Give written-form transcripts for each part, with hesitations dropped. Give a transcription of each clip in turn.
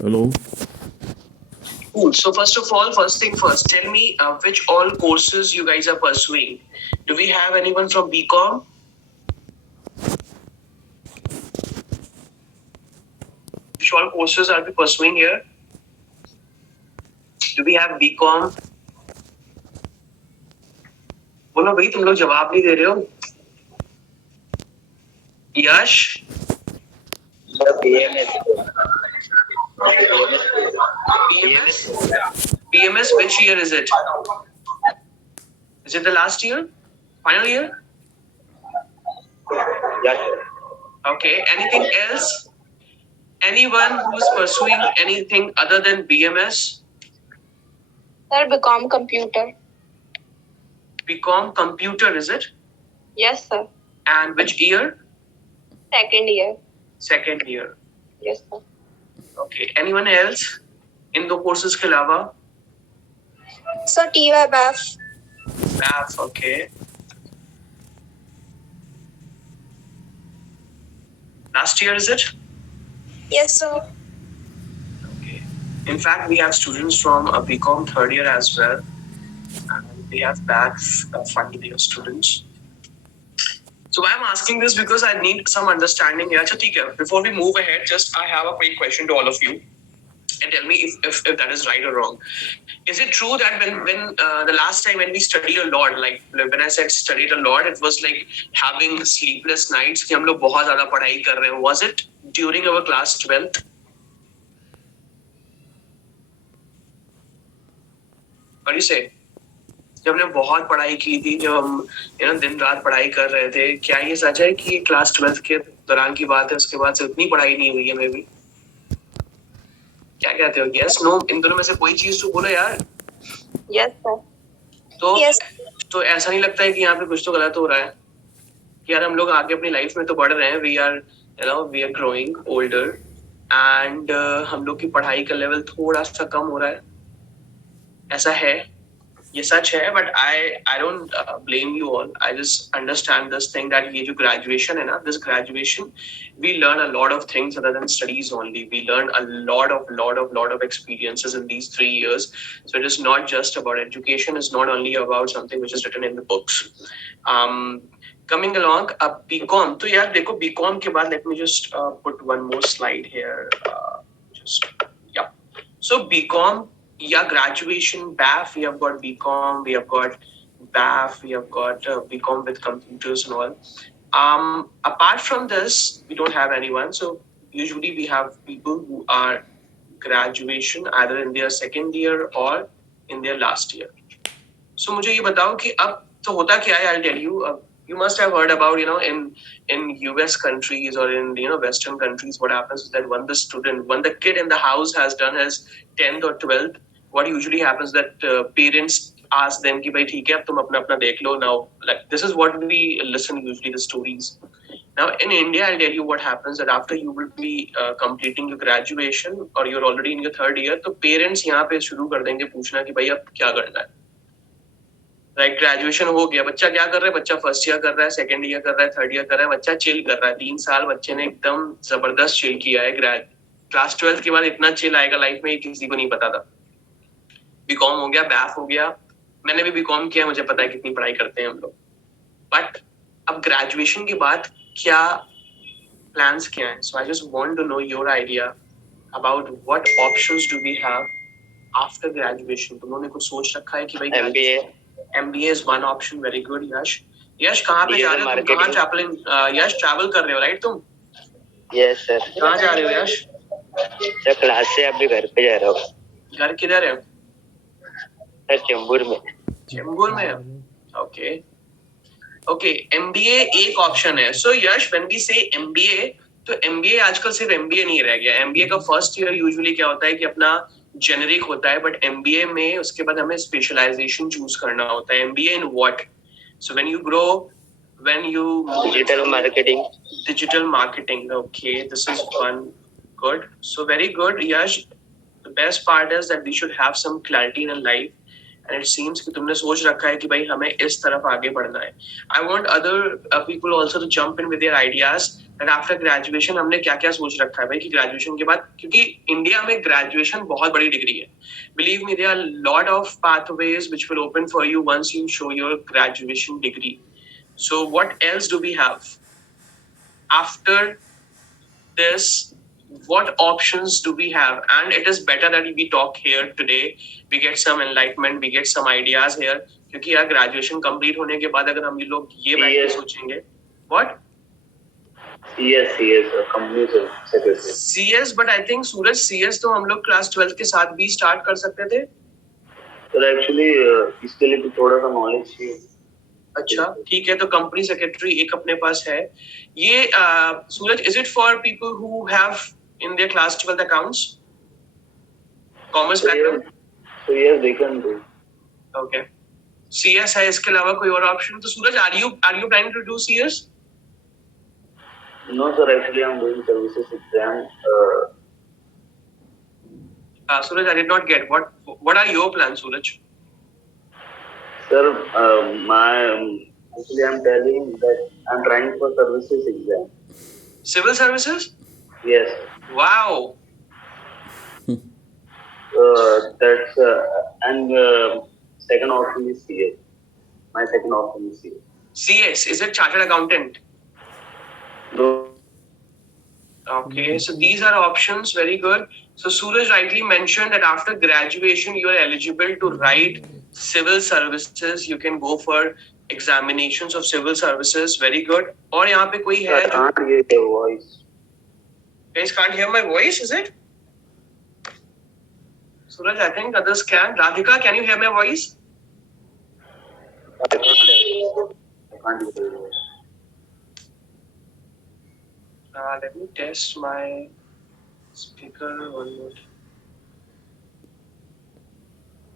Hello. Cool. So first of all, first thing first, tell me which all courses you guys are pursuing. Do we have anyone from bcom? Which all courses are we pursuing here? Do we have bcom? बोलो भाई, तुम लोग जवाब नहीं दे रहे हो. यश. BMS. BMS, which year is it? Is it the last year? Final year? Yes. Okay. Anything else? Anyone who's pursuing anything other than BMS? Sir, bcom computer. bcom computer, is it? Yes, sir. And which year? Second year. Second year. Yes, sir. Okay. Anyone else in the courses के अलावा? So TY BAF. Math. Okay. Last year, is it? Yes, sir. Okay. In fact, we have students from a bcom third year as well, and we have back final year students. So why I'm asking this, because I need some understanding here. So, before we move ahead, just I have a quick question to all of you, and tell me if that is right or wrong. Is it true that when the last time when we studied a lot, like when I said studied a lot, it was like having sleepless nights कि हम लोग बहुत ज़्यादा पढ़ाई कर रहे हैं? Was it during our class 12th? What do you say? जब हमने बहुत पढ़ाई की थी, जब हम दिन रात पढ़ाई कर रहे थे, क्या ये सच है कि क्लास 12th के दौरान की बात है, उसके बाद से उतनी पढ़ाई नहीं हुई है? मे भी क्या कहते हो? यस, नो, इन दोनों में से कोई चीज तो बोलो यार. Yes, sir. तो Yes. तो ऐसा नहीं लगता है कि यहाँ पे कुछ तो गलत हो रहा है कि यार हम लोग आगे अपनी लाइफ में तो बढ़ रहे हैं, we are growing older, and हम लोग की पढ़ाई का लेवल थोड़ा सा कम हो रहा है? ऐसा है, ये सच है. But I don't blame you all. I just understand this thing that ये जो ग्रेजुएशन है ना, this graduation we learn a lot of things other than studies only. We learn a lot of experiences in these 3 years. So it is not just about education. It's not only about something which is written in the books. Coming along, bcom. तो यार देखो, bcom के बाद let me just put one more slide here. So bcom, yeah, graduation, BAF, we have got bcom, we have got BAF, we have got bcom with computers and all. Apart from this, we don't have anyone. So usually we have people who are graduation either in their second year or in their last year. So मुझे ये बताओ कि अब तो होता क्या है? I'll tell you. You must have heard about, in US countries or in, Western countries, what happens is that when the kid in the house has done his 10th or 12th, what usually happens that parents ask them कि भाई ठीक है, अब तुम अपना अपना देख लो now. Like this is what we listen usually, the stories. Now in India, I'll tell you what happens that after you will be completing your graduation or you're already in your third year, तो parents यहाँ पे शुरू कर देंगे पूछना कि भाई अब क्या करना है. राइट, ग्रेजुएशन हो गया, बच्चा क्या कर रहा है? बच्चा फर्स्ट ईयर कर रहा है, सेकंड ईयर कर रहा है, थर्ड ईयर कर रहा है, बच्चा चिल कर रहा है. 3 साल बच्चे ने एकदम जबरदस्त चिल किया है. क्लास 12 के बाद इतना चिल आएगा लाइफ में, किसी को नहीं पता था. बीकॉम हो गया, बैफ हो गया, मैंने भी बीकॉम किया, मुझे पता है कितनी पढ़ाई करते हैं हम लोग. बट अब ग्रेजुएशन के बाद क्या प्लान्स क्या है? So I just want to know your idea about what options do we have after graduation. तुमने कुछ सोच रखा है कि भाई MBA is one option. Very good, Yash. Yash, कहाँ पे जा रहे हो? तुम कहाँ यश ट्रैवल कर रहे हो, राइट? तुम यस सर. कहाँ जा रहे हो यश? सर क्लास से अभी घर पे जा रहा हूँ. घर किधर है? सर चेंबूर में. चेंबूर में है. ओके. MBA एक ऑप्शन है. सो यश, व्हेन वी से MBA, तो MBA आजकल सिर्फ MBA नहीं रह गया. MBA का फर्स्ट ईयर यूजुअली क्या होता है कि अपना जेनरिक होता है, बट MBA में उसके बाद हमें स्पेशलाइजेशन चूज करना होता है. MBA in what? So when you grow, when you digital marketing. Okay, this is one. Good. So very good, Yash. The best part is that we should have some clarity in our life. and it seems कि तुमने सोच रखा है कि भाई हमें इस तरफ आगे बढ़ना है. I want other people also to jump in with their ideas that after graduation हमने क्या क्या सोच रखा है भाई कि graduation के बाद, क्योंकि इंडिया में graduation बहुत बड़ी डिग्री है. Believe me, there are a lot of pathways which will open for you once you show your graduation degree. So what else do we have after this? What options do we have? And it is better that we talk here today. We get some enlightenment, we get some ideas here. क्योंकि यार graduation complete होने के बाद अगर हम ये लोग ये बैठ के सोचेंगे, what? CS company secretary. CS, but I think Suraj CS तो हम लोग क्लास 12 के साथ भी स्टार्ट कर सकते थे. तो एक्चुअली इसके लिए तो थोड़ा सा नॉलेज चाहिए. अच्छा ठीक है, तो कंपनी सेक्रेटरी एक अपने पास है. ये Suraj, is it for people who have in their class 12 accounts commerce background? So yes, they can do. Okay, CS है, इसके अलावा कोई और ऑप्शन? तो Suraj, are you planning to do CS? No sir, actually I'm doing services exam. Suraj, I did not get what are your plans, Suraj? Sir, actually I'm telling that I'm trying for services exam. Civil services? Yes. Wow. That's and second option is CS. My second option is CS. CS, is it chartered accountant? No. Okay, so these are options. Very good. So Suraj rightly mentioned that after graduation you are eligible to write civil services. You can go for examinations of civil services. Very good. और यहाँ पे कोई है? I can't hear your voice. Guys can't hear my voice, is it? Suraj, I think others can. Radhika, can you hear my voice? I can't hear your voice. Let me test my speaker one more.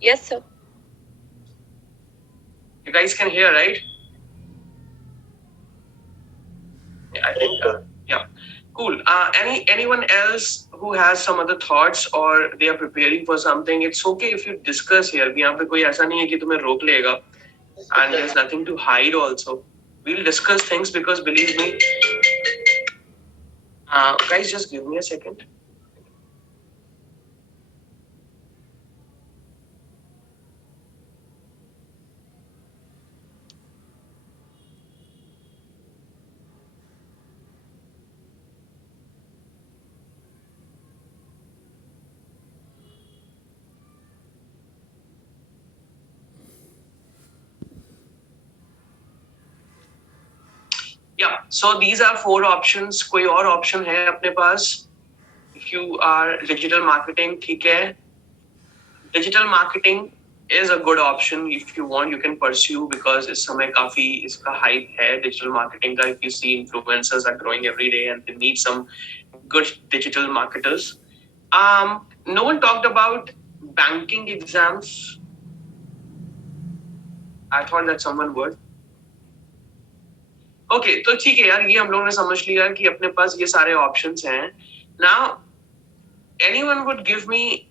Yes, sir. You guys can hear, right? Yeah, I think. Yeah, cool. Anyone else who has some other thoughts or they are preparing for something? It's okay if you discuss here. यहाँ पे कोई ऐसा नहीं है कि तुम्हें रोक लेगा. And there's nothing to hide also. We'll discuss things because believe me. Guys, just give me a second. Yeah, so these are 4 options. कोई और option है अपने पास? If you are digital marketing, ठीक है. Digital marketing is a good option. If you want, you can pursue because इस समय काफी इसका hype है digital marketing का. If you see influencers are growing every day and they need some good digital marketers. No one talked about banking exams. I thought that someone would. Okay तो ठीक है यार, ये हम लोगों ने समझ लिया कि अपने पास ये सारे ऑप्शंस हैं. Now anyone would give me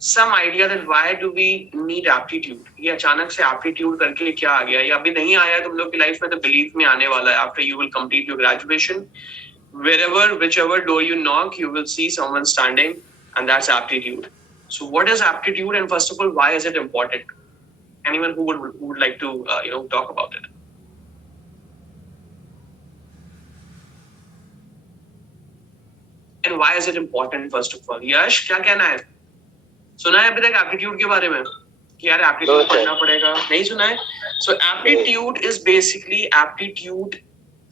some idea that why do we need aptitude? ये अचानक से एप्टीट्यूड करके क्या आ गया? ये अभी नहीं आया तुम लोग की लाइफ में, तो बिलीव में आने वाला है. After you will complete your graduation, wherever whichever door you knock, you will see someone standing, and that's aptitude. So what is aptitude, and first of all, why is it important? Anyone who would like to talk about it? And why is it important first of all? यश, क्या कहना है? सुना है अभी तक aptitude के बारे में कि यार एप्टीट्यूड पढ़ना पड़ेगा? नहीं सुना है? So aptitude is basically, aptitude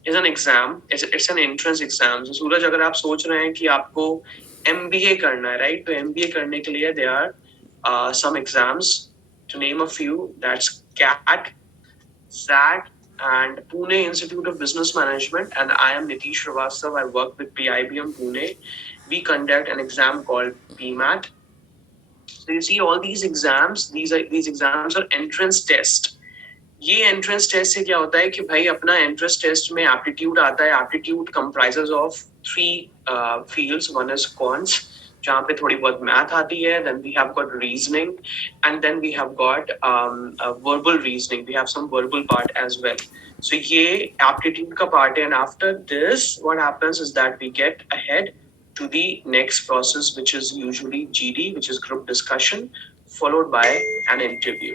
is an exam. It's an entrance exam. So सूरज, अगर आप सोच रहे हैं कि आपको MBA करना है, right? तो MBA करने के लिए there are some exams. To name a few, that's CAT, SAT, and Pune Institute of Business Management. And I am Nitish Srivastav. I work with PIBM Pune. We conduct an exam called PMAT. So you see all these exams. These exams are entrance test. ये entrance test से क्या होता है कि भाई अपना entrance test में aptitude आता है. Aptitude comprises of 3 fields. One is quants, जहाँ पे थोड़ी बहुत मैथ आती है. Then we have got reasoning, and then we have got verbal reasoning. We have some verbal part as well. So ये aptitude का part है, and after this, what happens is that we get ahead to the next process, which is usually GD, which is group discussion, followed by an interview.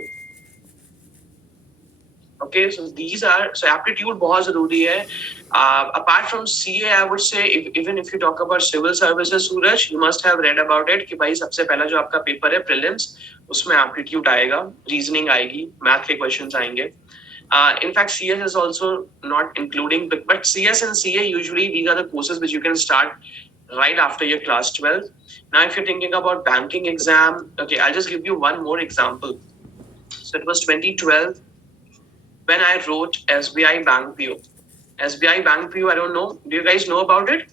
Okay, so these are, so aptitude बहुत जरूरी है. Apart from CA, I would say even if you talk about civil services, Suraj, you must have read about it कि भाई सबसे पहला जो आपका paper है prelims, उसमें aptitude आएगा, reasoning आएगी, math के questions आएंगे. In fact, CS is also not including, but CS and CA usually these are the courses which you can start right after your class 12. Now, if you're thinking about banking exam, okay, I'll just give you one more example. So it was 2012 when I wrote SBI Bank PO. SBI Bank PO, I don't know. Do you guys know about it?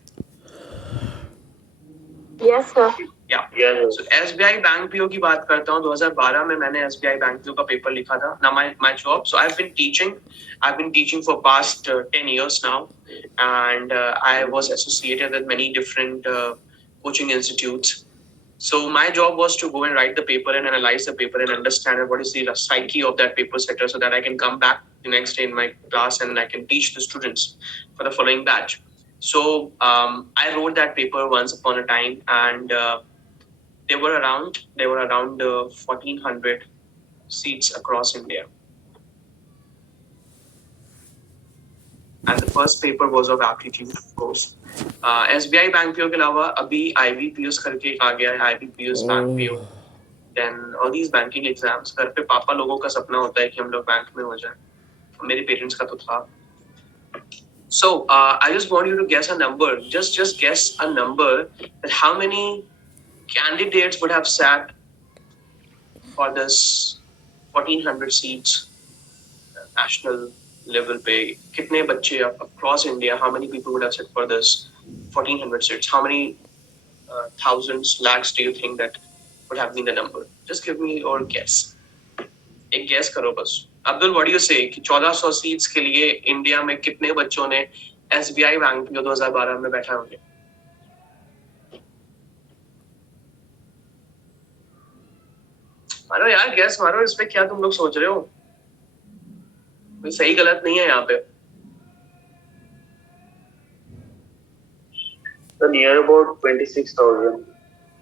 Yes, sir. Yeah. Yes. So SBI Bank PO की बात करता हूँ. 2012 में मैंने SBI Bank PO का paper लिखा था. Now my job. So I've been teaching for past 10 years now, and I was associated with many different coaching institutes. So my job was to go and write the paper and analyze the paper and understand what is the psyche of that paper setter, so that I can come back the next day in my class and I can teach the students for the following batch. So I wrote that paper once upon a time, and there were around 1,400 seats across India. And the first paper was of aptitude, of course. SBI Bank PO के अलावा अभी IBPS करके आ गया है, IBPS Bank PO. Then all these banking exams, घर पे पापा लोगों का सपना होता है कि हम लोग बैंक में हो जाए. मेरे पेरेंट्स का तो था. So I just want you to guess a number. Just guess a number that how many candidates would have sat for this 1,400 seats national level पे. कितने बच्चे across India? How many people would have sat for this 1,400 seats? How many thousands, lakhs do you think that would have been the number? Just give me your guess. एक gas करो बस. Abdul, what do you से कि 1400 seats के लिए India में कितने बच्चों ने एसबीआई बैंक में 2012 में बैठा होंगे? मारो यार, गैस मारो. इस पे क्या तुम लोग सोच रहे हो? कोई सही गलत नहीं है यहाँ पे. So near about 26,000.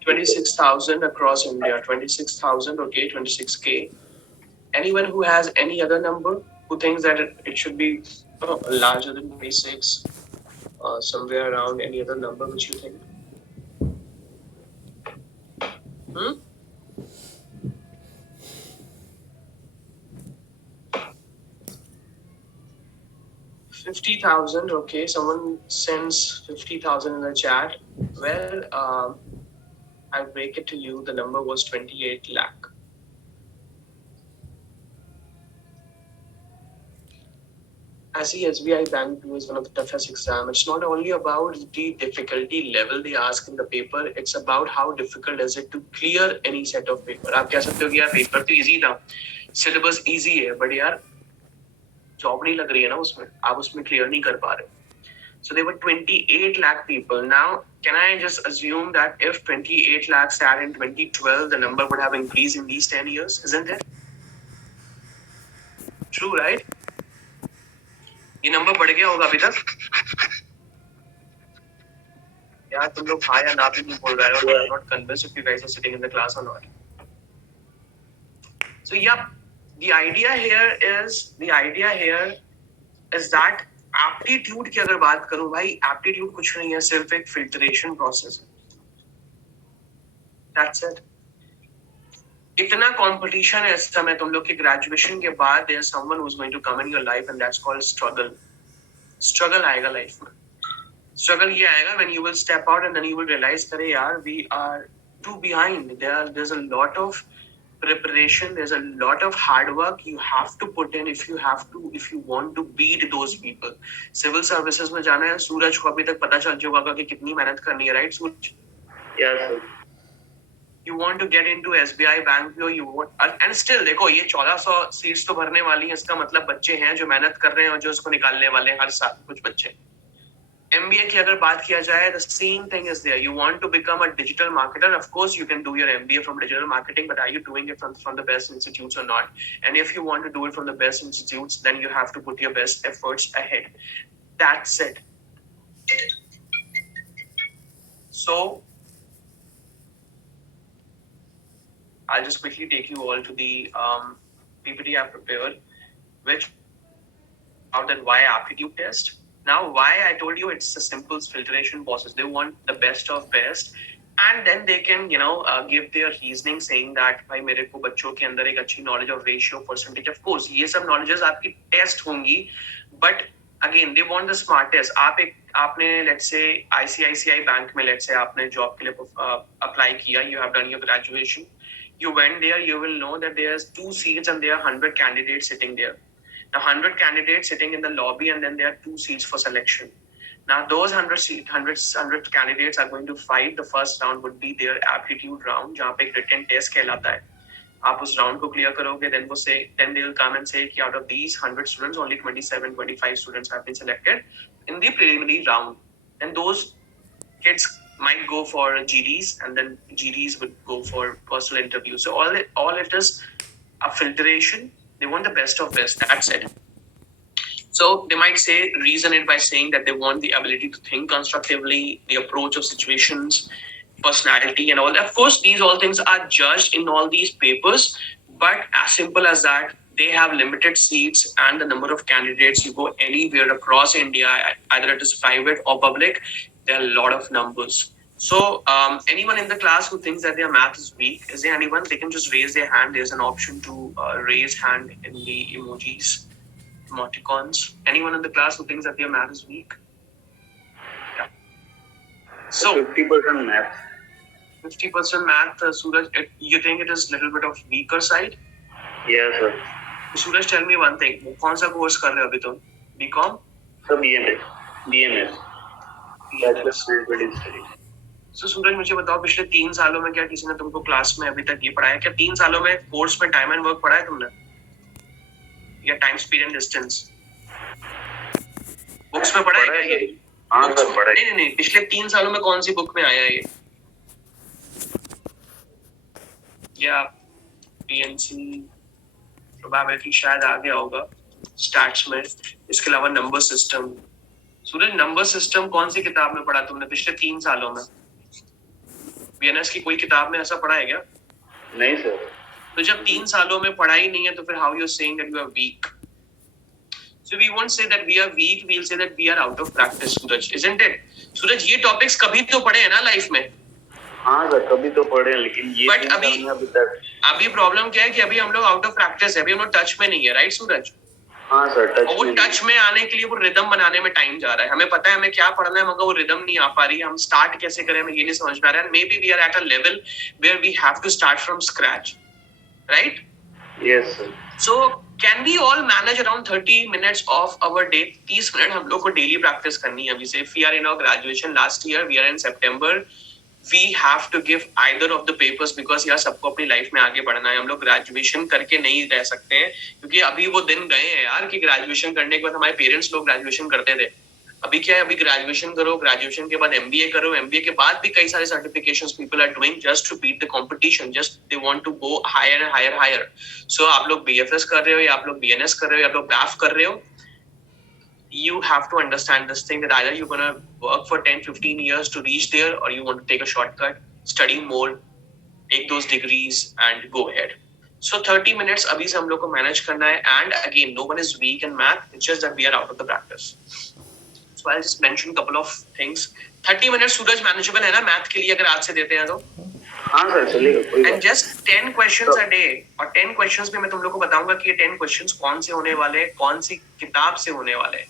26,000 across India. 26,000, okay, 26K. Anyone who has any other number, who thinks that it should be larger than 26, somewhere around any other number which you think? 50,000, okay, someone sends 50,000 in the chat. Well, I'll break it to you. The number was 28 lakh. I see SBI Bank 2 is one of the toughest exams. It's not only about the difficulty level they ask in the paper, it's about how difficult is it to clear any set of paper. आप कह सकते हो कि यार paper तो easy था, syllabus easy है, but यार जॉब नहीं लग रही है ना उसमें, आप उसमें क्लियर नहीं कर पा रहे. So there were 28 lakh people. Now, can I just assume that if 28 lakh sat in 2012, the number would have increased in these 10 years, isn't it? True, right? ये नंबर बढ़ गया होगा अभी तक. यार तुम लोग हाँ या ना भी नहीं बोल रहे हो. I'm not convinced if you guys are sitting in the class or not. So yeah, the idea here is that aptitude की अगर बात करूं भाई, एप्टीट्यूड कुछ नहीं है, सिर्फ एक फिल्ट्रेशन प्रोसेस है. That's it. इतना कंपटीशन है इस समय तुम लोग के ग्रेजुएशन के बाद. There's someone who's going to come in your life and that's called struggle. Struggle आएगा लाइफ में. Struggle ये आएगा when you will step out and then you will realize करे यार we are too behind. There's a lot of preparation, there's a lot of hard work you have to put in if you want to beat those people. Civil services में जाना है. सूरज को अभी तक पता चल चुका होगा कि कितनी मेहनत करनी है, right Suraj? Yes, sir. You want to get into SBI Bank PO, you want, and still देखो ये 1400 सीट्स तो भरने वाली है. इसका मतलब बच्चे हैं जो मेहनत कर रहे हैं और जो इसको निकालने वाले हैं हर साल कुछ बच्चे. MBA की अगर बात किया जाए, the same thing is there. You want to become a digital marketer, of course you can do your MBA from digital marketing, but are you doing it from the best institutes or not? And if you want to do it from the best institutes, then you have to put your best efforts ahead. That's it. So I'll just quickly take you all to the PPT I prepared, which talks about that why aptitude test. Now, why I told you it's a simple filtration process. They want the best of best, and then they can give their reasoning saying that भाई मेरे को बच्चों के अंदर एक अच्छी knowledge of ratio percentage. Of course ये सब knowledges आपकी टेस्ट होंगी, but again they want the smartest. आपने let's say ICICI बैंक में let's say आपने जॉब के लिए अप्लाई किया, you have done your graduation, you went there, you will know that there's 2 seats and there are 100 candidates sitting there. Now 100 candidates sitting in the lobby, and then there are 2 seats for selection. Now those 100 candidates are going to fight. The first round would be their aptitude round, जहाँ पे एक written test कहलाता है. आप उस round को clear करोगे, then they will come and say कि out of these 100 students, only 25 students have been selected in the preliminary round. And those kids might go for GDs, and then GDs would go for personal interviews. So all it is a filtration. They want the best of best. That's it. So they might reason it by saying that they want the ability to think constructively, the approach of situations, personality, and all. Of course, these all things are judged in all these papers, but as simple as that, they have limited seats and the number of candidates. You go anywhere across India, either it is private or public, there are a lot of numbers. So anyone in the class who thinks that their math is weak, is there anyone? They can just raise their hand. There's an option to raise hand in the emojis, emoticons. Anyone in the class who thinks that their math is weak? Yeah. So 50% math. 50% math, Suraj, you think it is a little bit of weaker side? Yes, sir. Suraj, tell me one thing. कौन सा course कर रहे हो अभी तुम? bcom? Sir, BMS. Bachelor's in Studies. So सूरज, मुझे बताओ पिछले 3 सालों में क्या किसी ने तुमको क्लास में अभी तक ये पढ़ाया? क्या 3 सालों में कोर्स में टाइम एंड वर्क पढ़ा है तुमने? या time speed and distance books में पढ़ा है क्या ये? हाँ सर, पढ़ा है. नहीं, पिछले 3 सालों में कौन सी बुक में आया है ये? या पीएनसी प्रोबेबिलिटी शायद आ गया होगा स्टैट्स में. इसके अलावा नंबर सिस्टम. सूरज, नंबर सिस्टम कौन सी किताब में पढ़ा तुमने पिछले 3 सालों में? बीएनएस की कोई किताब में ऐसा पढ़ा है क्या? नहीं सर. तो जब 3 सालों में पढ़ाई नहीं है तो फिर how you saying that you are weak? So we won't say that we are weak, we'll say that we are out of practice, Suraj, isn't it? Suraj, ये टॉपिक्स कभी तो पढ़े हैं ना लाइफ में? हाँ सर, कभी तो पढ़े, लेकिन ये बट अभी प्रॉब्लम क्या है कि अभी हम लोग आउट ऑफ प्रैक्टिस है, अभी हम लोग टच में नहीं है, राइट सूरज? हाँ सर, टच वो टच में आने के लिए वो रिदम बनाने में टाइम जा रहा है. हमें पता है हमें क्या पढ़ना है, मगर वो रिदम नहीं आ पा रही है. हम स्टार्ट कैसे करें हमें ये नहीं समझ में आ रहा है. Maybe we are at a level where we have to start from scratch, right? Yes sir. So can we all manage around 30 minutes of our day? 30 minute हम लोग को डेली प्रैक्टिस करनी है. अभी से if we are in our graduation last year, we are in September, we have to give either of the papers because यार सबको अपनी लाइफ में आगे बढ़ना है. हम लोग ग्रेजुएशन करके नहीं रह सकते हैं, क्योंकि अभी वो दिन गए हैं यार कि ग्रेजुएशन करने के बाद हमारे पेरेंट्स लोग ग्रेजुएशन करते थे. अभी क्या है, अभी ग्रेजुएशन करो, ग्रेजुएशन के बाद एमबीए करो, एमबीए के बाद भी कई सारे certifications people are doing just to beat the competition, just they want to go higher and higher higher. So आप लोग बीएफएस कर रहे हो, या आप लोग बीएनएस कर रहे हो, या आप लोग बैफ कर रहे हो, you have to understand this thing that either you're going to work for 10-15 years to reach there, or you want to take a shortcut, study more, take those degrees and go ahead. So 30 minutes abhi se hum log ko manage karna hai, and again no one is weak in math, it's just that we are out of the practice. So I'll just mention a couple of things. 30 minutes Suraj manageable है ना math के लिए अगर आज से देते हैं तो? हाँ सर, चलेगा. And just 10 questions a day, और 10 questions में मैं तुम लोग को बताऊंगा कि ये 10 questions कौन से होने वाले हैं, कौन सी किताब से होने वाले हैं.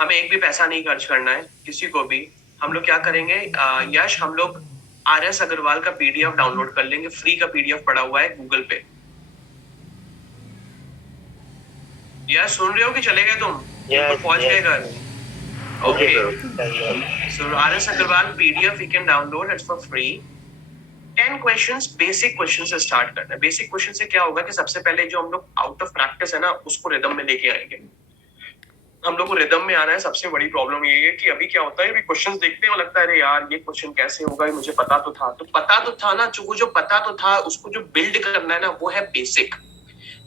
हमें एक भी पैसा नहीं खर्च करना है किसी को भी. हम लोग क्या करेंगे, यश, हम लोग आरएस अग्रवाल का पीडीएफ डाउनलोड कर लेंगे. फ्री का पीडीएफ पड़ा हुआ है गूगल पे. यार सुन रहे हो कि चले गए तुम? पहुंच गए घर? Okay. So RS Agarwal PDF you can download, it's for free. 10 questions, basic questions से start करना है. Basic question से क्या होगा कि सबसे पहले जो हम लोग out of practice है ना, उसको rhythm में लेके आएंगे. हम लोग को रिदम में आना है। सबसे बड़ी प्रॉब्लम ये है कि अभी क्या होता है, अभी क्वेश्चंस देखते हैं और लगता है अरे यार ये क्वेश्चन कैसे होगा, ये मुझे पता तो था। तो पता तो था ना, वो जो पता तो था उसको जो बिल्ड करना है ना, वो है बेसिक।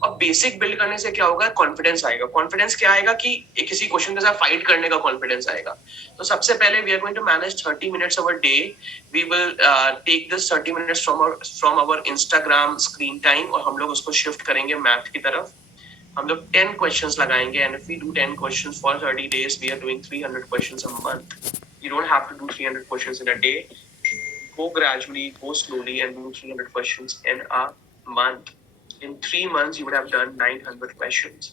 और बेसिक बिल्ड करने से क्या होगा, कॉन्फिडेंस आएगा। कॉन्फिडेंस क्या आएगा कि किसी क्वेश्चन के साथ फाइट करने का कॉन्फिडेंस आएगा। तो सबसे पहले we are going to manage 30 minutes our day. We will take this 30 minutes from our Instagram screen time, और हम लोग उसको शिफ्ट करेंगे मैथ की तरफ। हम लोग 10 क्वेश्चंस लगाएंगे, and if we do 10 questions for 30 days, we are doing 300 questions a month. You don't have to do 300 questions in a day. Go gradually, go slowly, and do 300 questions in a month. In 3 months, you would have done 900 questions.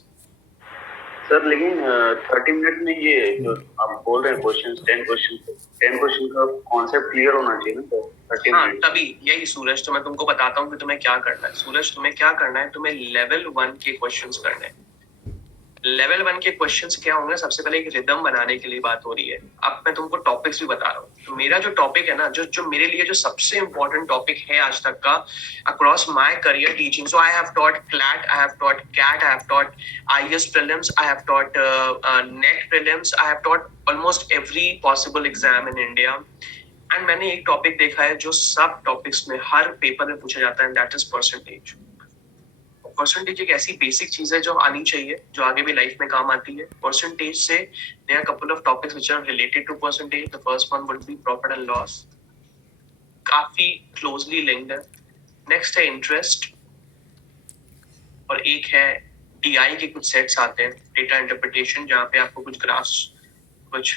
Sir लेकिन 30 minute में ये जो आप बोल रहे हैं question 10 question का concept clear होना चाहिए ना सर 30 मिनट। तभी यही सूरज, तो मैं तुमको बताता हूँ कि तुम्हें क्या करना है। सूरज, तुम्हें क्या करना है, तुम्हें लेवल 1 के क्वेश्चंस करने हैं। लेवल 1 के क्वेश्चंस क्या होंगे, सबसे पहले एक रिदम बनाने के लिए बात हो रही है। अब मैं तुमको टॉपिक्स भी बता रहा हूँ। तो मेरा जो टॉपिक है ना, जो मेरे लिए जो सबसे इंपॉर्टेंट टॉपिक है आज तक का across my career teaching. So I have taught CLAT, I have taught CAT, I have taught IAS prelims, I have taught NET prelims, I have taught almost every possible exam in India. And मैंने एक topic देखा है जो सब topics में हर paper में पूछा जाता है, and that is percentage. Percentage एक ऐसी बेसिक चीज है जो आनी चाहिए, जो आगे भी लाइफ में काम आती है। परसेंटेज से there are couple of topics which are related to percentage. The first one would be profit and loss, काफी क्लोजली लिंक्ड है। नेक्स्ट है इंटरेस्ट, और एक है डीआई के कुछ सेट्स आते हैं, डेटा इंटरप्रिटेशन, जहाँ पे आपको कुछ ग्राफ्स, कुछ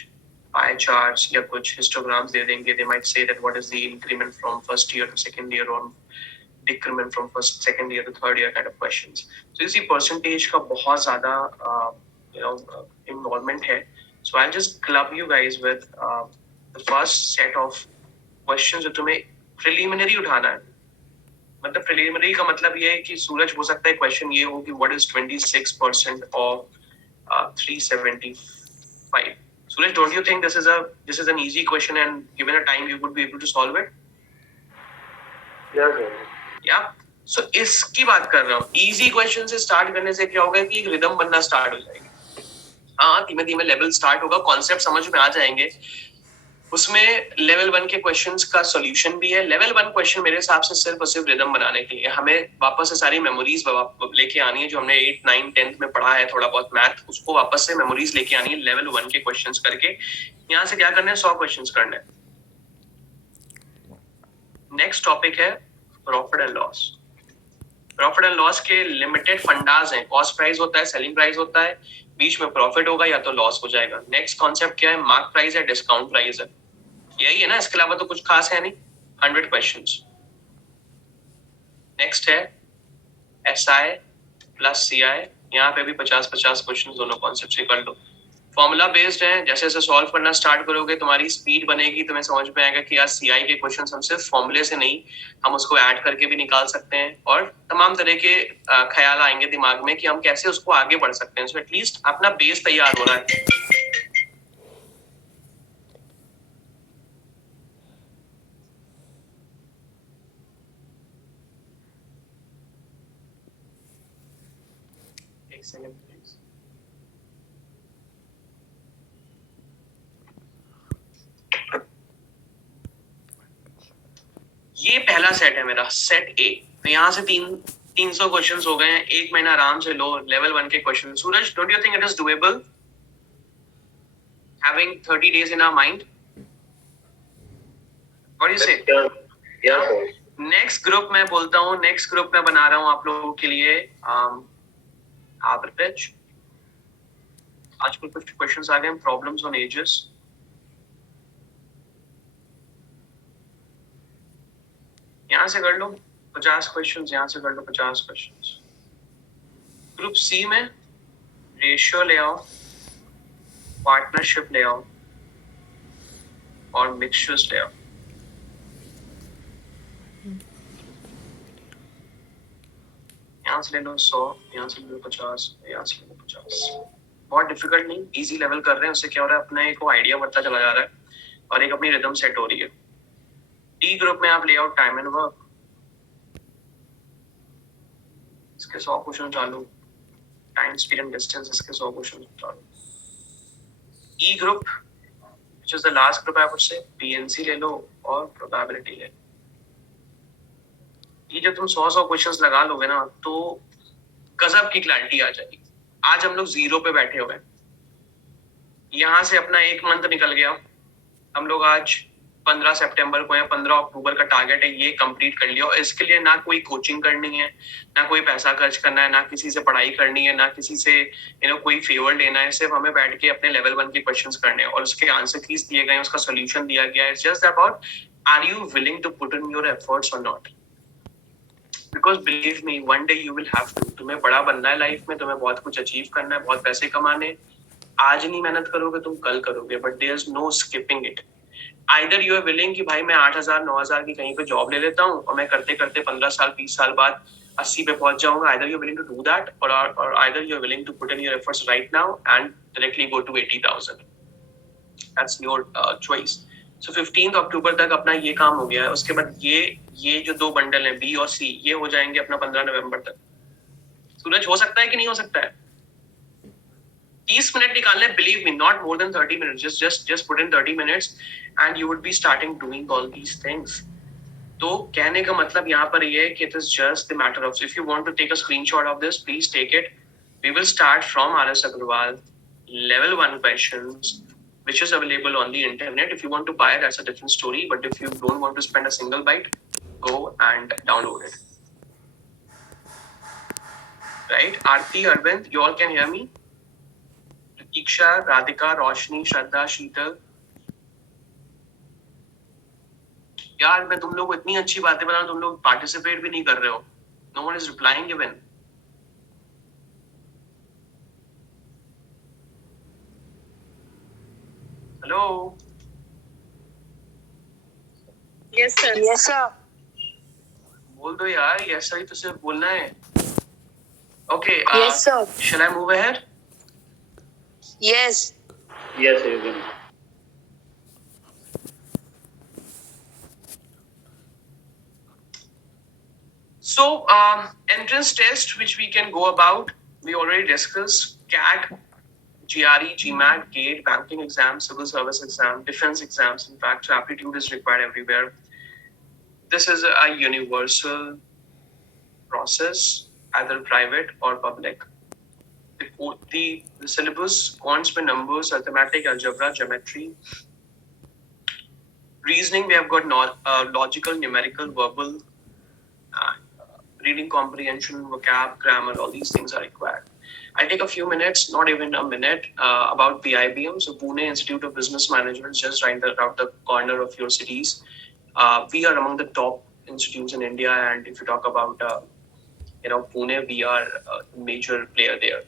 पाई चार्ट्स या कुछ हिस्टोग्राम्स दे देंगे। They might say that what is the increment from first year to second year, और decrement from first second year to third year kind of questions. So you see percentage का बहुत ज़्यादा involvement है. So I'll just club you guys with the first set of questions जो तुम्हें preliminary उठाना है। मतलब preliminary का मतलब ये है कि सूरज, हो सकता है क्वेश्चन ये हो कि what is 26% of 375? Suraj, don't you think this is an easy question, and given a time you would be able to solve it? Yes, sir. या सो इसकी बात कर रहा हूँ। इजी क्वेश्चन से स्टार्ट करने से क्या होगा कि एक रिदम बनना स्टार्ट हो जाएगी। हाँ, धीमे धीमे लेवल स्टार्ट होगा, कॉन्सेप्ट समझ में आ जाएंगे। उसमें लेवल 1 के क्वेश्चंस का सॉल्यूशन भी है। लेवल 1 क्वेश्चन मेरे हिसाब से सिर्फ और सिर्फ रिदम बनाने के लिए, हमें वापस से सारी मेमोरीज लेके आनी है जो हमने 8, 9, 10th में पढ़ा है, थोड़ा बहुत मैथ, उसको वापस से मेमोरीज लेके आनी है लेवल 1 के क्वेश्चंस करके। यहाँ से क्या करना है, 100 क्वेश्चंस करना है। नेक्स्ट टॉपिक है profit and loss. Profit and loss के लिमिटेड फंडास हैं। कॉस्ट प्राइस होता है, सेलिंग प्राइस होता है, बीच में प्रॉफिट होगा या तो लॉस हो जाएगा। नेक्स्ट कॉन्सेप्ट क्या है, मार्क प्राइस है, डिस्काउंट प्राइस है, यही है ना, इसके अलावा तो कुछ खास है नहीं। 100 क्वेश्चंस। नेक्स्ट है एसआई प्लस सीआई, यहाँ पे भी 50-50 क्वेश्चन दोनों कॉन्सेप्ट से कर लो। फॉर्मूला बेस्ड है, जैसे जैसे सॉल्व करना स्टार्ट करोगे तुम्हारी स्पीड बनेगी, तुम्हें समझ में आएगा कि यार सीआई के क्वेश्चंस हम सिर्फ फॉर्मूले से नहीं, हम उसको ऐड करके भी निकाल सकते हैं, और तमाम तरह के ख्याल आएंगे दिमाग में कि हम कैसे उसको आगे बढ़ सकते हैं। सो एटलीस्ट अपना बेस तैयार हो रहा है। एक सेकंड प्लीज। ये पहला सेट है मेरा, सेट ए। तो यहाँ से 300 क्वेश्चंस हो गए हैं, एक महीना आराम से लो लेवल 1 के question. Suraj, don't you think it is doable having 30 days in our mind? What do you say? Yeah, sir. Next group मैं बोलता हूँ, नेक्स्ट ग्रुप मैं बना रहा हूँ आप लोगों के लिए एवरेज। आजकल कुछ क्वेश्चंस आ गए हैं, प्रॉब्लम्स ऑन एजेस। यहाँ से कर लो 50 क्वेश्चंस, यहाँ से कर लो 50 क्वेश्चंस। ग्रुप सी में रेशियो ले आओ, पार्टनरशिप ले आओ, और मिक्सचर्स ले आओ। यहाँ से ले लो 100, यहाँ से ले लो 50, यहाँ से ले लो 50। बहुत डिफिकल्ट नहीं, इजी लेवल कर रहे हैं। उससे क्या हो रहा है, अपना एक आइडिया बढ़ता चला जा रहा है, और एक अपनी रिदम सेट हो रही है। डी ग्रुप में आप ले आओ टाइम एंड वर्क, इसके 100 क्वेश्चन चालू। टाइम, स्पीड एंड डिस्टेंस, इसके 100 क्वेश्चन चालू। E group, which is the last group I would say, PNC ले लो और probability ले लो. ये जब तुम 100 क्वेश्चंस लगा लोगे ना तो गजब की क्लैरिटी आ जाएगी. आज हम लोग 0 पे बैठे हुए हैं. यहाँ से अपना एक मंथ निकल गया. हम लोग आज 15 सितंबर को या 15 अक्टूबर का टारगेट है, ये कंप्लीट कर लिया. और इसके लिए ना कोई कोचिंग करनी है, ना कोई पैसा खर्च करना है, ना किसी से पढ़ाई करनी है, ना किसी से कोई फेवर लेना है. सिर्फ हमें बैठ के अपने लेवल 1 के क्वेश्चंस करने हैं और उसके आंसर कीज दिए गए, उसका सोल्यूशन दिया गया है. It's just about are you willing to put in your efforts or not. Because believe me, one day you will have to. तुम्हें बड़ा बनना है लाइफ में, तुम्हें बहुत कुछ अचीव करना है, बहुत पैसे कमाने. आज नहीं मेहनत करोगे तुम कल करोगे, but there is no skipping it. Either you are willing कि भाई मैं 8,000 9,000 की कहीं पे जॉब ले लेता हूँ और मैं करते करते 15 साल 20 साल बाद 80 पे पहुंच जाऊंगा. Either you are willing to do that or either you are willing to put in your efforts right now and directly go to 80,000. That's your choice. So 15 October तक अपना ये काम हो गया है. उसके बाद ये जो दो बंडल हैं बी और सी, ये हो जाएंगे अपना 15 नवंबर तक. सूरज, हो सकता है कि नहीं हो सकता है? 30 मिनट निकालने, believe me, not more than 30 minutes. just put in 30 minutes and you would be starting doing all these things. तो कहने का मतलब यहाँ पर ये है कि it is just the matter of, if you want to take a screenshot of this, please take it. We will start from RS Agrawal, level 1 questions, which is available on the internet. If you want to buy it, that's a different story. But if you don't want to spend a single byte, go and download it. Right? Aarti, Arvind, you all can hear me? Pratiksha, Radhika, Roshni, Shraddha, Sheetal. यार मैं तुम लोग को इतनी अच्छी बातें बता रहा हूं, तुम लोग पार्टिसिपेट भी नहीं कर रहे हो. No one is replying even. Hello. Yes, sir. Yes, sir. बोल दो यार, यस सर ही तो सिर्फ बोलना है. Okay. Yes, sir. Shall I move ahead? Yes. Yes, you can. So, entrance test which we can go about, we already discussed. CAT, GRE, GMAT, GATE, banking exam, civil service exam, defense exams. In fact, so aptitude is required everywhere. This is a universal process, either private or public. The syllabus, quants with numbers, arithmetic, algebra, geometry. Reasoning, we have got logical, numerical, verbal, reading comprehension, vocab, grammar, all these things are required. I take a few minutes, not even a minute, about PIBM. So Pune Institute of Business Management is just right around the corner of your cities. We are among the top institutes in India, and if you talk about Pune, we are a major player there.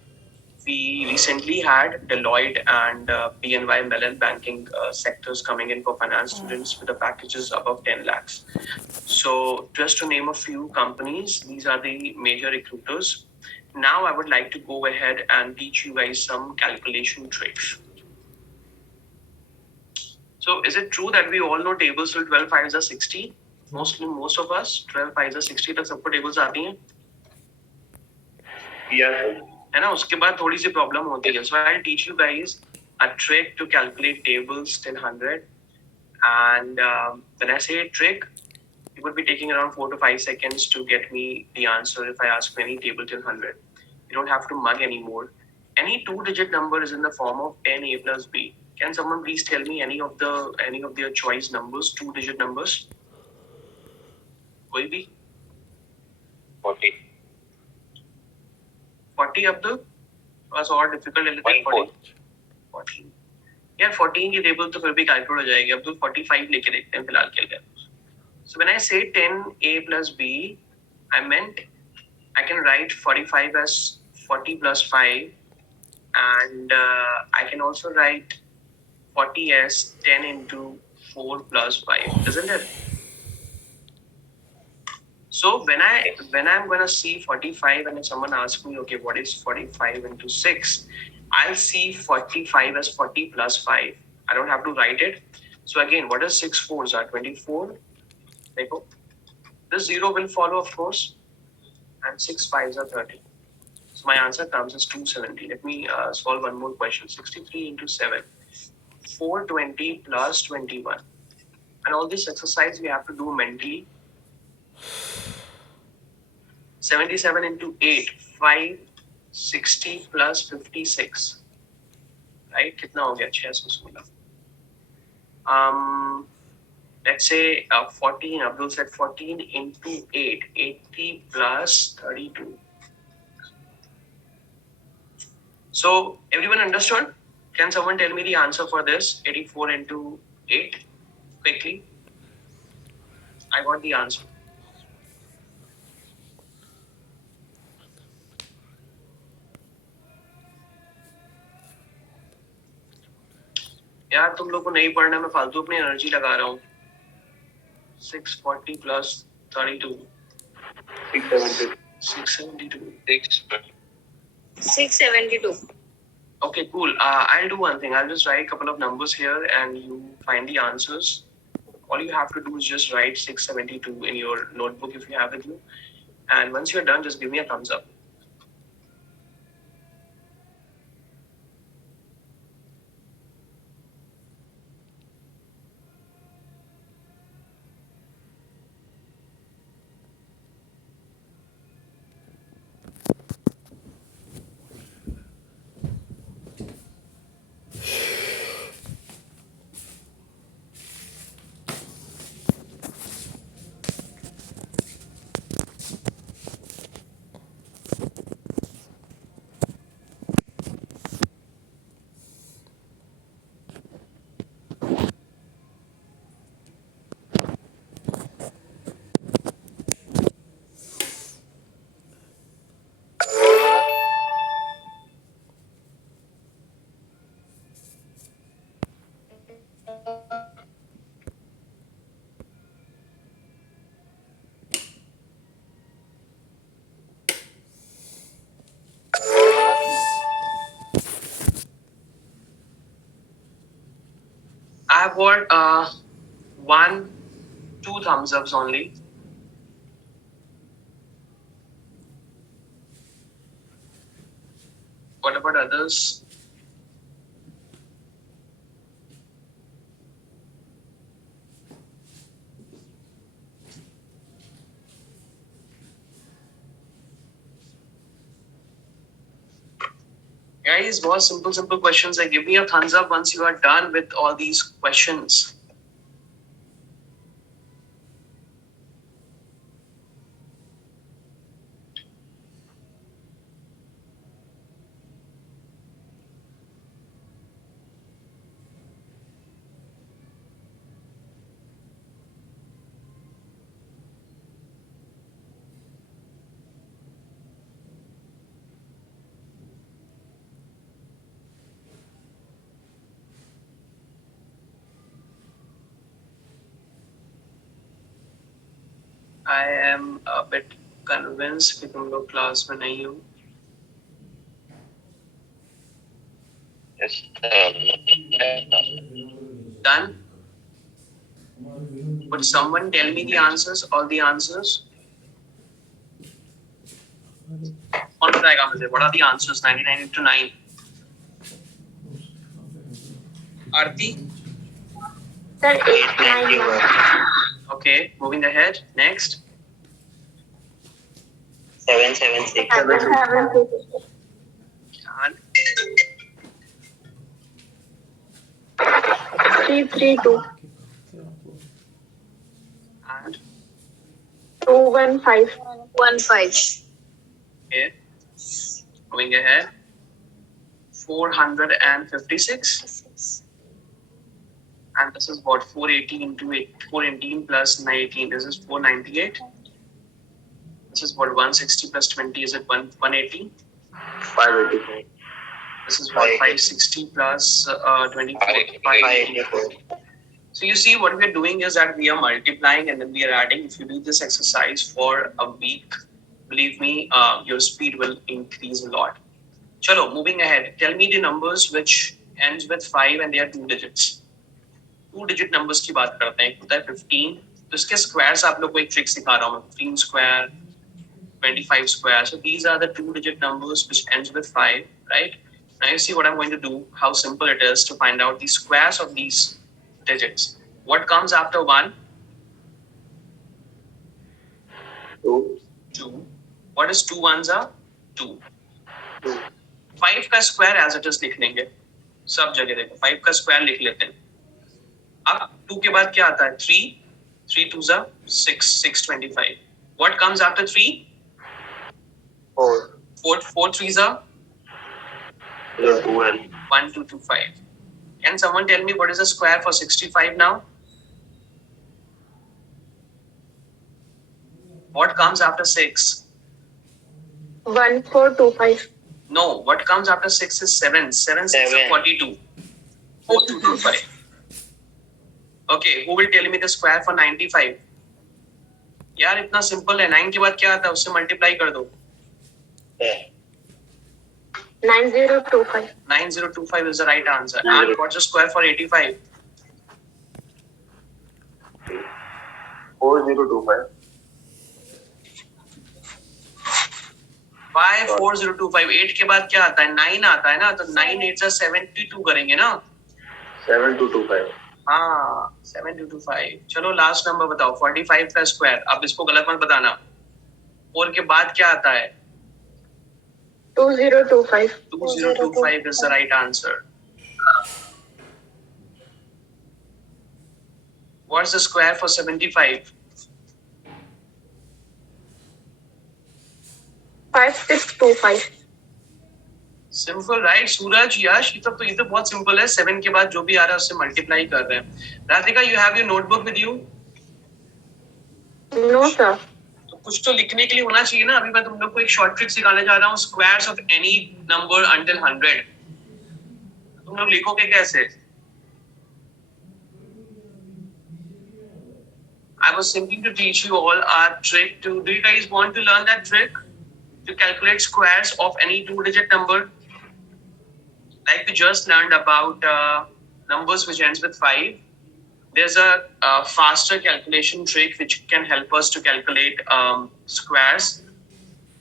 We recently had Deloitte and BNY Mellon banking sectors coming in for finance students with the packages above 10 lakhs. So just to name a few companies, these are the major recruiters. Now I would like to go ahead and teach you guys some calculation tricks. So is it true that we all know tables till 12 5s are 60? Most of us 12 5s are 60 तक सबको tables आती हैं. Yes, sir. है ना. उसके बाद थोड़ी सी problem होती है. So I'll teach you guys a trick to calculate tables till 100. And when I say trick, it would be taking around 4 to 5 seconds to get me the answer if I ask for any table till 100. You don't have to mug anymore. Any two-digit number is in the form of 10a plus b. Can someone please tell me any of their choice numbers, two-digit numbers? कोई भी? 40. 40 Abdul? Was और difficult है. 14. यार 14 की table तो फिर भी calculate हो जाएगी. अब्दुल 45 लेके देखते हैं फिलहाल के लिए. So when I say 10a plus b, I meant I can write 45 as 40 plus 5, and I can also write 40 as 10 into 4 plus 5, isn't it? So when I'm gonna see 45, and if someone asks me, okay, what is 45 into 6? I'll see 45 as 40 plus 5. I don't have to write it. So again, what is 6 4s are 24. देखो, this 0 will follow, of course, and 6 5s are 30. So my answer comes as 270. Let me solve one more question. 63 into 7. 420 plus 21. And all this exercise we have to do mentally. 77 into 8, 560 plus 56. Right? कितना हो गया? 616. Let's say 14. Abdul said 14 into 8, 80 plus 32. So everyone understood? Can someone tell me the answer for this? 84 into 8 quickly. I got the answer. यार तुम लोग को नहीं पढ़ना, मैं फालतू अपनी एनर्जी लगा रहा हूँ. 640 plus 32. 672. 672. 672. Okay, cool. I'll do one thing. I'll just write a couple of numbers here and you find the answers. All you have to do is just write 672 in your notebook if you have with you. And once you're done, just give me a thumbs up. I've got one, two thumbs ups only. What about others? Guys, बहुत simple questions. Give me a thumbs up once you are done with all these questions. I am a bit convinced कि तुम लोग class में नहीं हो. Yes, sir. Done? Would someone tell me the answers? All the answers? कौन बताएगा मुझे? What are the answers? 99 into 9. Arti? Sir, 891. Okay, moving ahead. Next. 776. 776. Khan. 332. And 215. 15. okay. Moving ahead. 456. And this is what? 418 into 8. 418 plus 19. This is 498. This is what? 160 plus 20. Is it 180? 585. This is what? 560 plus 24. 584. So you see what we are doing is that we are multiplying and then we are adding. If you do this exercise for a week, believe me, your speed will increase a lot. Chalo, moving ahead. Tell me the numbers which ends with 5 and they are 2 digits. 2 digit numbers की बात करते हैं. होता है 15. तो इसके squares आप लोग को एक trick सिखा रहा हूँ. 15 square, 25 square. So these are the 2 digit numbers which ends with 5, right? Now you see what I'm going to do, how simple it is to find out the squares of these digits. What comes after 1? 2. 2. What is 2 ones are? 2. 2. 5 का square as it is लिख लेंगे सब जगह। देखो 5 का square लिख लेते हैं। अब 2 के बाद क्या आता है? 3. 3 2 जा 6. 625. What comes after 3? 4. 4. 4 3 जा 12. 1225. Can someone tell me what is the square for 65 now? What comes after 6? 1425. No, what comes after 6 is 7. 7 6 are 42. 4225. Okay, who will tell me the square for 95? यार इतना सिंपल है। 9 के बाद क्या आता है? उससे मल्टीप्लाई कर दो। 9025. 9025 is the right answer. And what's the square for 85? 4025. Why 4025? 8 के बाद क्या आता है? 9 आता है ना, तो 9 8 से 72 करेंगे ना। 7225. हाँ 7225। चलो लास्ट नंबर बताओ। 45 का स्क्वायर। अब इसको गलत मत बताना। 4 के बाद क्या आता है? 2025. 2025 is the right answer. What's the square for 75? 5625. Simple right सूरज यश, ये तो बहुत सिंपल है। 7 के बाद जो भी आ रहा है उससे मल्टीप्लाई कर रहे हैं। Radhika you have your notebook with you? No, sir. तो कुछ तो लिखने के लिए होना चाहिए ना। अभी मैं तुम लोग को एक शॉर्ट ट्रिक सिखाने जा रहा हूँ, squares of any number until 100। तुम लोग लिखोगे कैसे? I was thinking to teach you all a trick to. Do you guys want to learn that trick to calculate squares of any two-digit number? Like we just learned about numbers which ends with 5. There's a faster calculation trick which can help us to calculate squares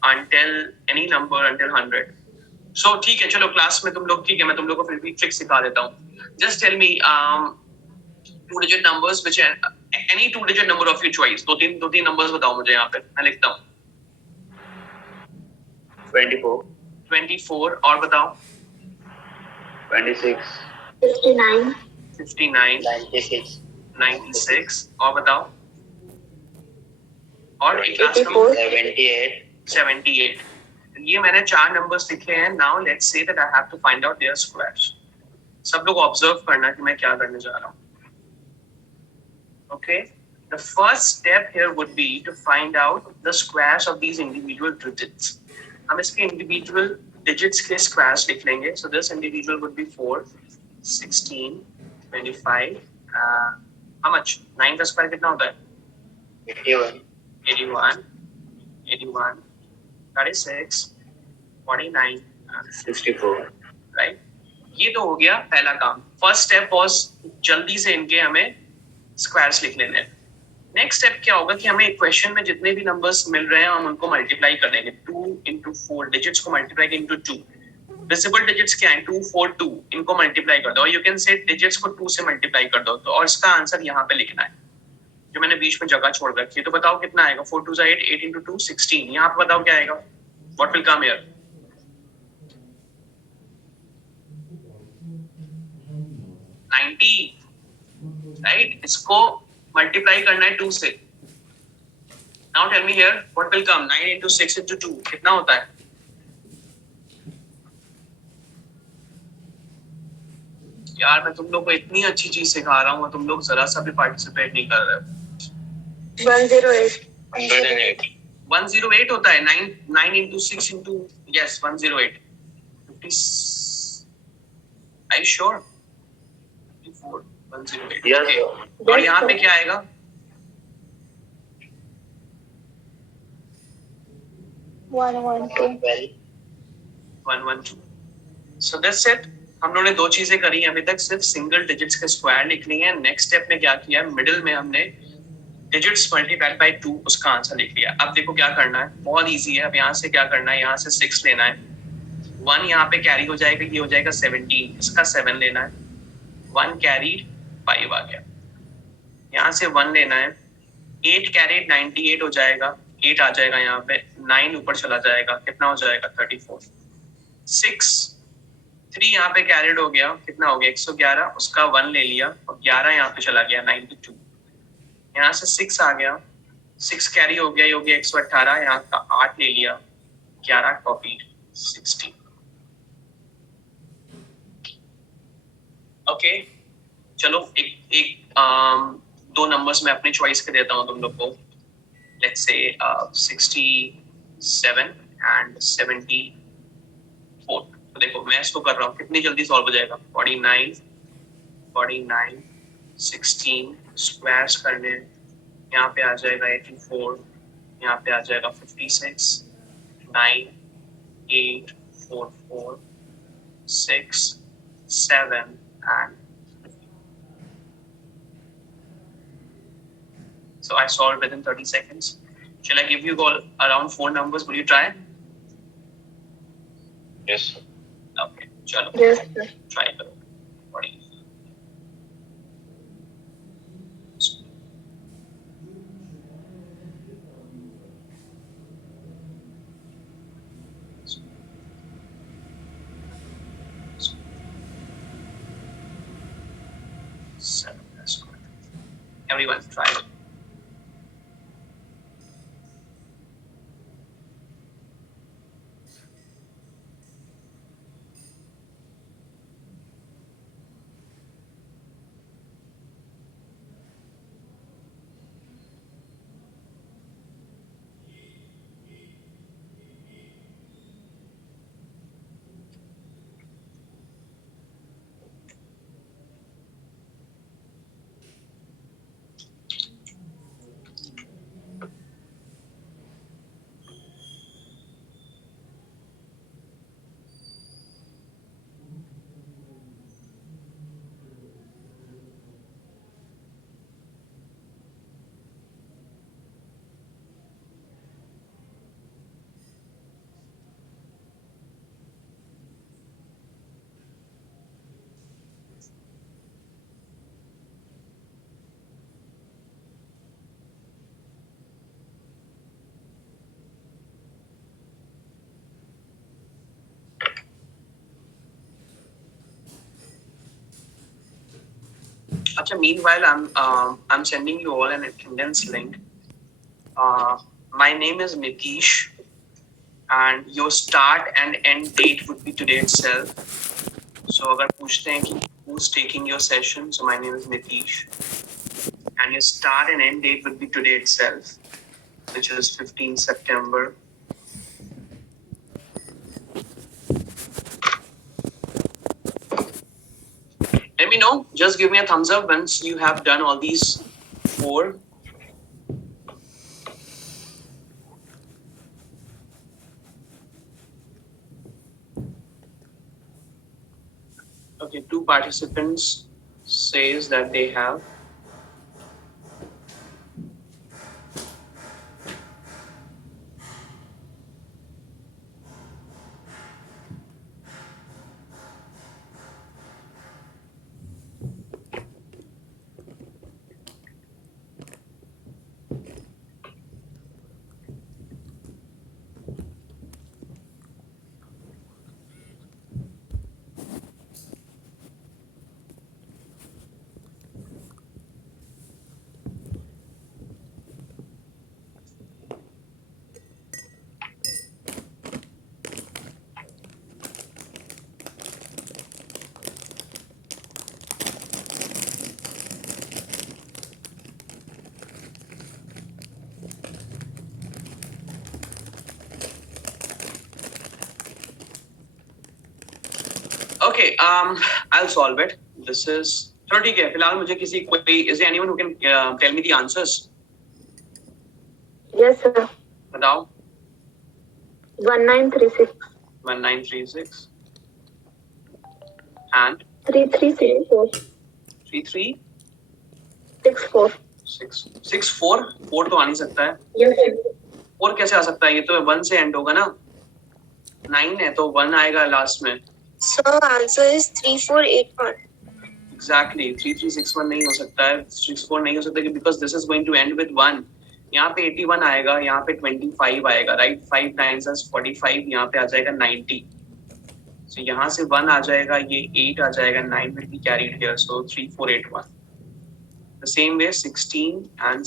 until any number until 100. So ठीक है, चलो class में तुम लोग, ठीक है मैं तुम लोग को फिर भी ट्रिक सिखा देता हूँ। Just tell me two-digit numbers which any two-digit number of your choice. दो तीन numbers बताओ मुझे यहाँ पे, मैं लिखता हूँ। 24. 24 और बताओ। 26. 59. 59. 96. 96 और बताओ। और एक लास्ट 84. नंबर 78. 78। ये मैंने 4 नंबर्स लिखे हैं। Now let's say that I have to find out their squares. सब लोग ऑब्जर्व करना कि मैं क्या करने जा रहा हूँ। Okay, the first step here would be to find out the squares of these individual digits. हम इसके individual digits के squares लिख लेंगे. So this individual would be 4, 16, 25. How much? 9 का square कितना होता है? 81. 81, 81, 36, 49, 64. right? ये तो हो गया पहला काम। First step was जल्दी से इनके हमें स्क्वायर्स लिख लेने हैं। नेक्स्ट स्टेप क्या होगा कि हमें इक्वेशन में जितने भी नंबर्स मिल रहे हैं हम उनको मल्टीप्लाई कर देंगे। 2 into 4 डिजिट्स को मल्टीप्लाई into 2। विजिबल डिजिट्स क्या है? 2 4 2, इनको मल्टीप्लाई कर दो। और यू कैन से डिजिट्स को 2 से मल्टीप्लाई कर दो। तो और इसका आंसर यहाँ पे लिखना है जो मैंने बीच में जगह छोड़ रखी है। तो बताओ कितना आएगा? 4 2 8, 8 into 2 16। यहाँ पे बताओ क्या आएगा? What will come here? 90, right? इसको मल्टीप्लाई करना है 2 से। Now tell me here what will come? 9 into 6 into 2 कितना होता है? यार मैं तुम लोग को इतनी अच्छी चीज सिखा रहा हूँ, तुम लोग जरा सा भी पार्टिसिपेट नहीं कर रहे हो। 108. 108. 108 होता है। 9 into 6 into yes 108. 50. Are you sure? 54, 108. Yes. Okay. और यहाँ पे क्या आएगा? 112. 112. So that's it. हम लोगों ने 2 चीजें करी हैं अभी तक। सिर्फ सिंगल डिजिट्स के स्क्वायर लिख लिए हैं। नेक्स्ट स्टेप में क्या किया? मिडिल में हमने डिजिट्स मल्टीप्लाइड बाय 2 उसका आंसर लिख लिया। अब देखो क्या करना है, बहुत इजी है। अब यहाँ से क्या करना है? यहाँ से 6 लेना है। 1 यहाँ पे कैरी हो जाएगा, ये हो जाएगा 17, इसका 7 लेना है, 1 कैरीड 5 आ गया, यहाँ से 1 लेना है, 8 कैरेट 98 हो जाएगा, 8 आ जाएगा यहाँ पे, 9 ऊपर चला जाएगा, कितना हो जाएगा 34, 6 3 यहाँ पे कैरेट हो गया, कितना हो गया 111, उसका 1 ले लिया और 11 यहाँ पे चला गया 92, यहाँ से 6 आ गया, 6 कैरी हो गया, ये हो गया 118, यहाँ का 8 ले लिया, 11 कॉपी 60। ओके चलो एक एक दो नंबर्स मैं अपने चॉइस के देता हूँ तुम लोग को, लेट्स से 67 एंड 74। तो देखो मैं इसको कर रहा हूँ, कितनी जल्दी सॉल्व हो जाएगा, 49 16 स्क्वायर्स करने, यहाँ पे आ जाएगा 84, यहाँ पे आ जाएगा 56, 9 8 4 4 6 7 and so I solved within 30 seconds. Shall I give you all around 4 numbers? Will you try? Yes. Okay, chalo. Yes, sir. Try karo. 40. Seven, that's good. Everyone try it. Acha, meanwhile, I'm sending you all an attendance link. My name is Nitish, and your start and end date would be today itself. So अगर पूछते हैं कि who's taking your session, so my name is Nitish, and your start and end date would be today itself, which is 15 September. Let me know. Just give me a thumbs up once you have done all these 4. Okay, 2 participants says that they have. Okay, I'll solve it. This is, चलो ठीक है, फिलहाल मुझे किसी कोई, is there anyone who can tell me the answers? Yes, sir. बताओ. 1936. 1936 and 3364. 3364 64. 4 तो आ नहीं सकता है. Yes, sir. 4 कैसे आ सकता है, ये तो 1 से एंड होगा ना. 9 है तो 1 आएगा लास्ट में. Sir, answer is 3481. Exactly. 3361 नहीं हो सकता है, 64 नहीं हो सकता because this is going to end with 1. यहाँ पे 81 आएगा, यहाँ पे 25 आएगा, right? 5 9s is 45, यहाँ पे आ जाएगा 90. So यहाँ से 1 आ जाएगा, ये 8 आ जाएगा, 9 will be carried here, so 3481. The same way 16 and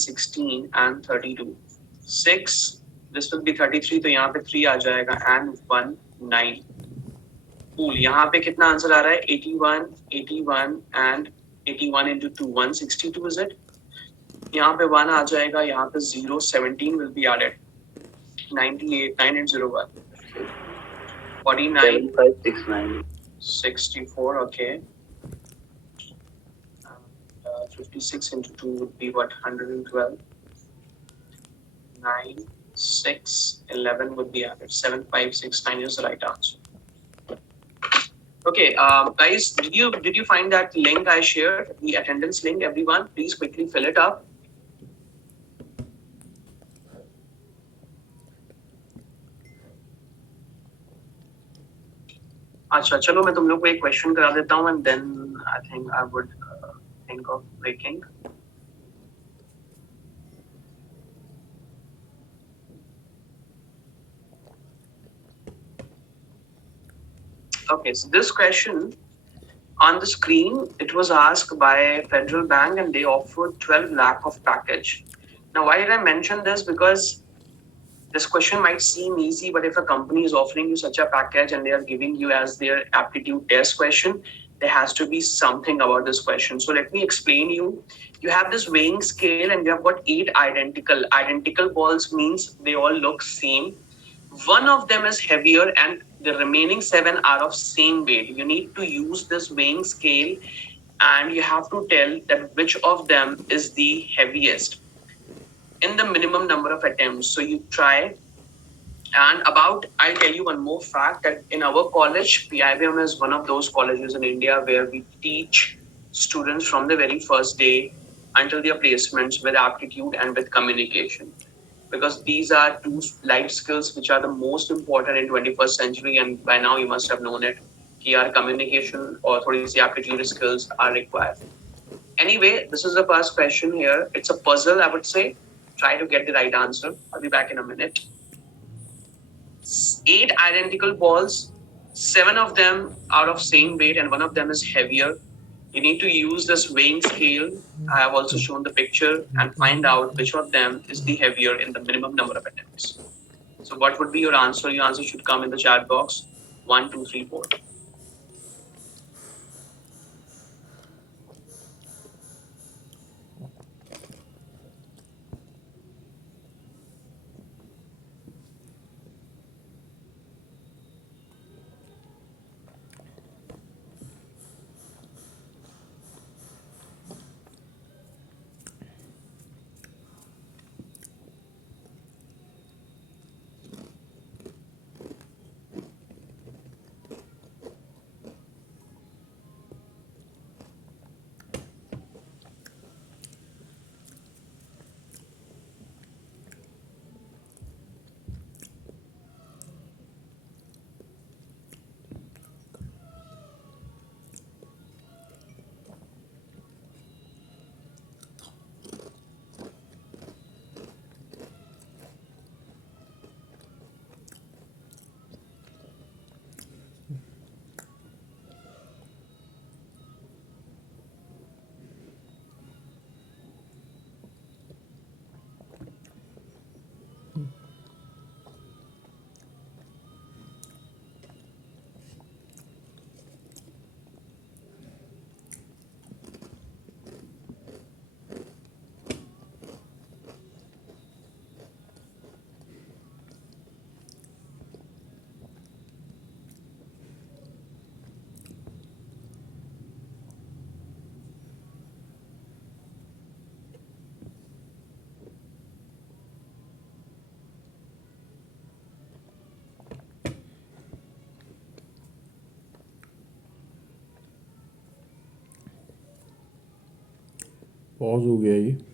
32. 6, this will be 33, तो यहाँ पे 3 आ जाएगा and 1 9. Cool. यहाँ पे कितना आंसर आ रहा है? 81, 81 and 81 into 2, 162 is it? यहाँ पे 1 आ जाएगा, यहाँ पे 0, 17 will be added. 98, 9801. 49, 7569. 64, okay. 56 into 2 would be what? 112. 9, 6, 11 would be added. 7569 is the right answer. Okay, guys, did you find that link I shared, the attendance link? Everyone, please quickly fill it up. अच्छा, चलो मैं तुम लोग को एक question करा देता हूँ and then I think I would think of breaking. Okay, so this question on the screen, it was asked by Federal Bank and they offered 12 lakh of package. Now, why did I mention this? Because this question might seem easy, but if a company is offering you such a package and they are giving you as their aptitude test question, there has to be something about this question. So let me explain you. You have this weighing scale and you have got 8 identical. Identical balls means they all look same. One of them is heavier and the remaining 7 are of same weight. You need to use this weighing scale and you have to tell that which of them is the heaviest in the minimum number of attempts. So you try. And I'll tell you one more fact that in our college, PIBM is one of those colleges in India where we teach students from the very first day until their placements with aptitude and with communication. Because these are two life skills which are the most important in 21st century, and by now you must have known it. Here, communication or थोड़ी सी aptitude skills are required. Anyway, this is the first question here. It's a puzzle, I would say. Try to get the right answer. I'll be back in a minute. 8 identical balls, 7 of them are of same weight, and one of them is heavier. You need to use this weighing scale. I have also shown the picture and find out which of them is the heavier in the minimum number of attempts. So, what would be your answer? Your answer should come in the chat box. 1, 2, 3, 4. Pause हो गया ये.